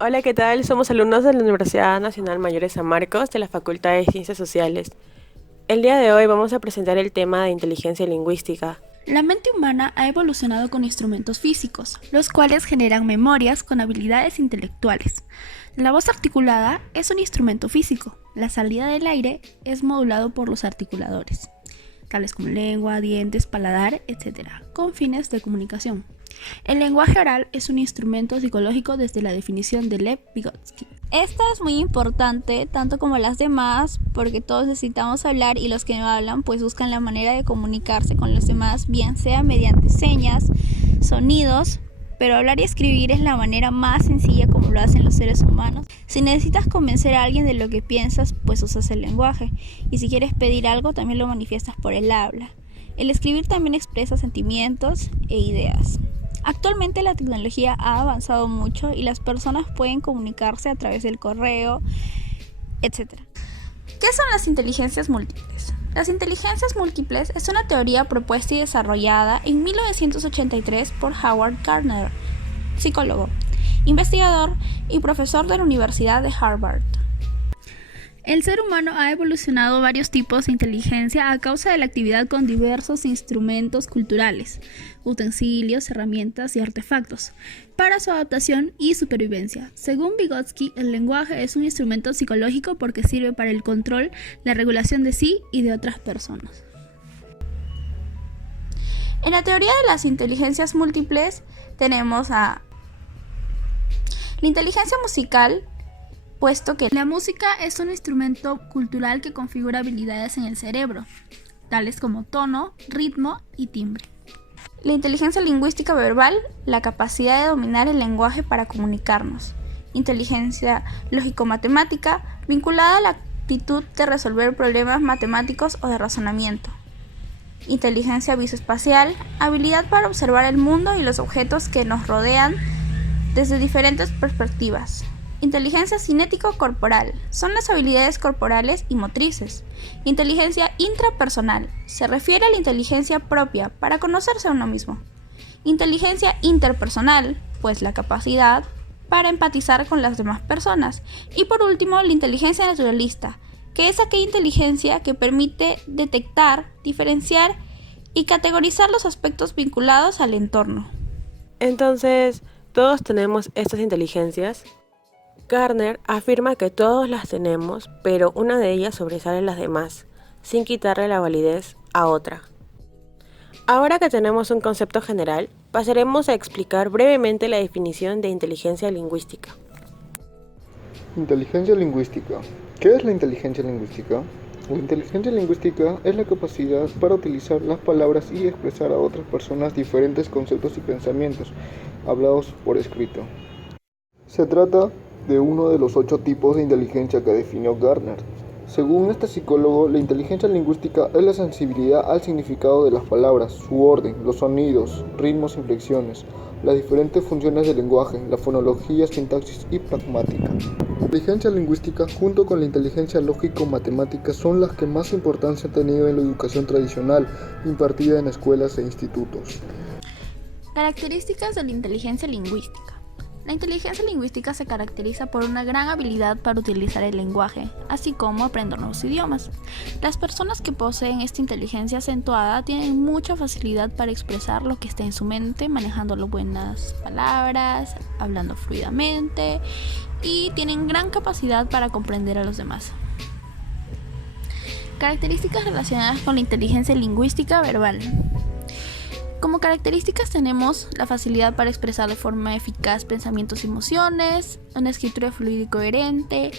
Hola, ¿qué tal? Somos alumnos de la Universidad Nacional Mayor de San Marcos de la Facultad de Ciencias Sociales. El día de hoy vamos a presentar el tema de inteligencia lingüística. La mente humana ha evolucionado con instrumentos físicos, los cuales generan memorias con habilidades intelectuales. La voz articulada es un instrumento físico. La salida del aire es modulado por los articuladores, tales como lengua, dientes, paladar, etc., con fines de comunicación. El lenguaje oral es un instrumento psicológico desde la definición de Lev Vygotsky. Esta es muy importante, tanto como las demás, porque todos necesitamos hablar y los que no hablan pues buscan la manera de comunicarse con los demás, bien sea mediante señas, sonidos, pero hablar y escribir es la manera más sencilla como lo hacen los seres humanos. Si necesitas convencer a alguien de lo que piensas, pues usas el lenguaje, y si quieres pedir algo también lo manifiestas por el habla. El escribir también expresa sentimientos e ideas. Actualmente la tecnología ha avanzado mucho y las personas pueden comunicarse a través del correo, etc. ¿Qué son las inteligencias múltiples? Las inteligencias múltiples es una teoría propuesta y desarrollada en 1983 por Howard Gardner, psicólogo, investigador y profesor de la Universidad de Harvard. El ser humano ha evolucionado varios tipos de inteligencia a causa de la actividad con diversos instrumentos culturales, utensilios, herramientas y artefactos, para su adaptación y supervivencia. Según Vygotsky, el lenguaje es un instrumento psicológico porque sirve para el control, la regulación de sí y de otras personas. En la teoría de las inteligencias múltiples tenemos a la inteligencia musical, puesto que la música es un instrumento cultural que configura habilidades en el cerebro, tales como tono, ritmo y timbre. La inteligencia lingüística verbal, la capacidad de dominar el lenguaje para comunicarnos. Inteligencia lógico-matemática, vinculada a la aptitud de resolver problemas matemáticos o de razonamiento. Inteligencia visoespacial, habilidad para observar el mundo y los objetos que nos rodean desde diferentes perspectivas. Inteligencia cinético-corporal, son las habilidades corporales y motrices. Inteligencia intrapersonal, se refiere a la inteligencia propia para conocerse a uno mismo. Inteligencia interpersonal, pues la capacidad para empatizar con las demás personas. Y por último, la inteligencia naturalista, que es aquella inteligencia que permite detectar, diferenciar y categorizar los aspectos vinculados al entorno. Entonces, ¿todos tenemos estas inteligencias? Gardner afirma que todos las tenemos, pero una de ellas sobresale a las demás, sin quitarle la validez a otra. Ahora que tenemos un concepto general, pasaremos a explicar brevemente la definición de inteligencia lingüística. Inteligencia lingüística. ¿Qué es la inteligencia lingüística? La inteligencia lingüística es la capacidad para utilizar las palabras y expresar a otras personas diferentes conceptos y pensamientos, hablados por escrito. Se trata de uno de los 8 tipos de inteligencia que definió Gardner. Según este psicólogo, la inteligencia lingüística es la sensibilidad al significado de las palabras, su orden, los sonidos, ritmos, inflexiones, las diferentes funciones del lenguaje, la fonología, sintaxis y pragmática. La inteligencia lingüística, junto con la inteligencia lógico-matemática, son las que más importancia han tenido en la educación tradicional impartida en escuelas e institutos. Características de la inteligencia lingüística. La inteligencia lingüística se caracteriza por una gran habilidad para utilizar el lenguaje, así como aprender nuevos idiomas. Las personas que poseen esta inteligencia acentuada tienen mucha facilidad para expresar lo que está en su mente, manejando las buenas palabras, hablando fluidamente y tienen gran capacidad para comprender a los demás. Características relacionadas con la inteligencia lingüística verbal. Como características tenemos la facilidad para expresar de forma eficaz pensamientos y emociones, una escritura fluida y coherente,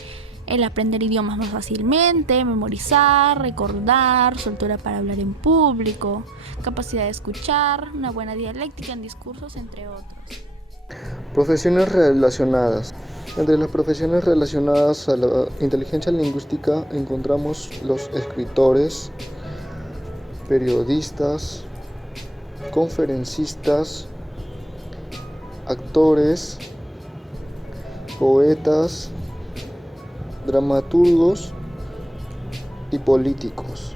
el aprender idiomas más fácilmente, memorizar, recordar, soltura para hablar en público, capacidad de escuchar, una buena dialéctica en discursos, entre otros. Profesiones relacionadas. Entre las profesiones relacionadas a la inteligencia lingüística encontramos los escritores, periodistas, conferencistas, actores, poetas, dramaturgos y políticos.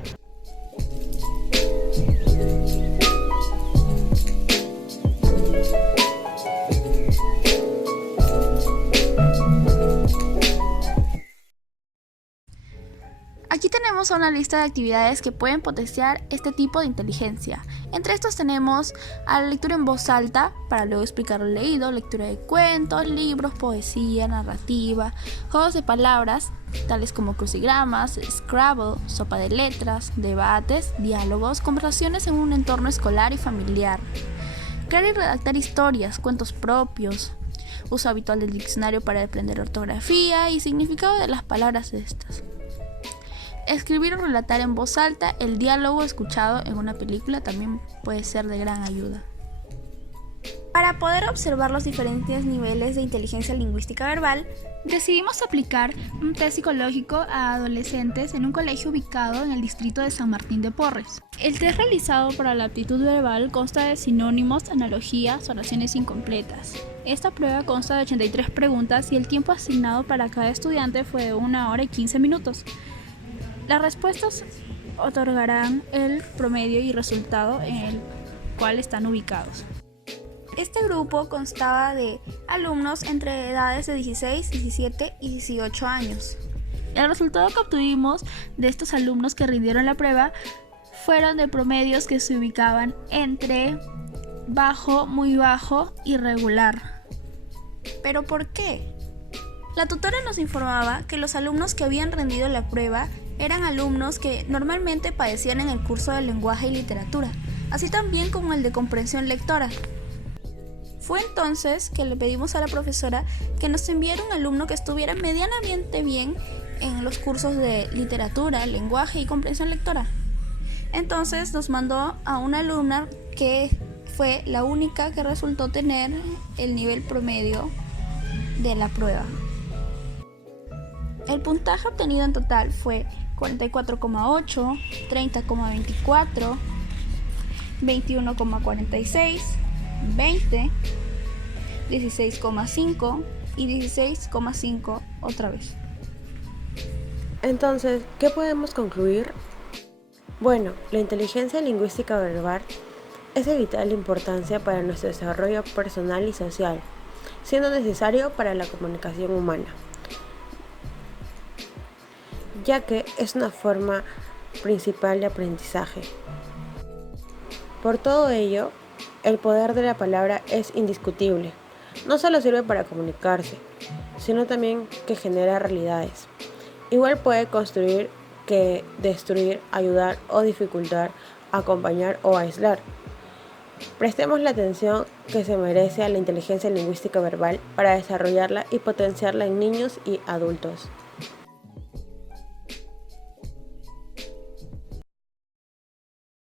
Aquí tenemos una lista de actividades que pueden potenciar este tipo de inteligencia. Entre estos tenemos a la lectura en voz alta, para luego explicar lo leído, lectura de cuentos, libros, poesía, narrativa, juegos de palabras, tales como crucigramas, Scrabble, sopa de letras, debates, diálogos, conversaciones en un entorno escolar y familiar. Crear y redactar historias, cuentos propios, uso habitual del diccionario para aprender ortografía y significado de las palabras de estas. Escribir o relatar en voz alta el diálogo escuchado en una película también puede ser de gran ayuda. Para poder observar los diferentes niveles de inteligencia lingüística verbal, Decidimos aplicar un test psicológico a adolescentes en un colegio ubicado en el distrito de San Martín de Porres. El test realizado para la aptitud verbal consta de sinónimos, analogías, oraciones incompletas. Esta prueba consta de 83 preguntas y el tiempo asignado para cada estudiante fue de 1 hora y 15 minutos. Las respuestas otorgarán el promedio y resultado en el cual están ubicados. este grupo constaba de alumnos entre edades de 16, 17 y 18 años. El resultado que obtuvimos de estos alumnos que rindieron la prueba fueron de promedios que se ubicaban entre bajo, muy bajo y regular. ¿Pero por qué? La tutora nos informaba que los alumnos que habían rendido la prueba eran alumnos que normalmente padecían en el curso de lenguaje y literatura, así también como el de comprensión lectora. Fue entonces que le pedimos a la profesora que nos enviara un alumno que estuviera medianamente bien en los cursos de literatura, lenguaje y comprensión lectora. Entonces nos mandó a una alumna que fue la única que resultó tener el nivel promedio de la prueba. El puntaje obtenido en total fue 44,8, 30,24, 21,46, 20, 16,5 y 16,5 otra vez. Entonces, ¿qué podemos concluir? Bueno, la inteligencia lingüística verbal es de vital importancia para nuestro desarrollo personal y social, siendo necesario para la comunicación humana, ya que es una forma principal de aprendizaje. Por todo ello, el poder de la palabra es indiscutible. No solo sirve para comunicarse, sino también que genera realidades. Igual puede construir que destruir, ayudar o dificultar, acompañar o aislar. Prestemos la atención que se merece a la inteligencia lingüística verbal para desarrollarla y potenciarla en niños y adultos.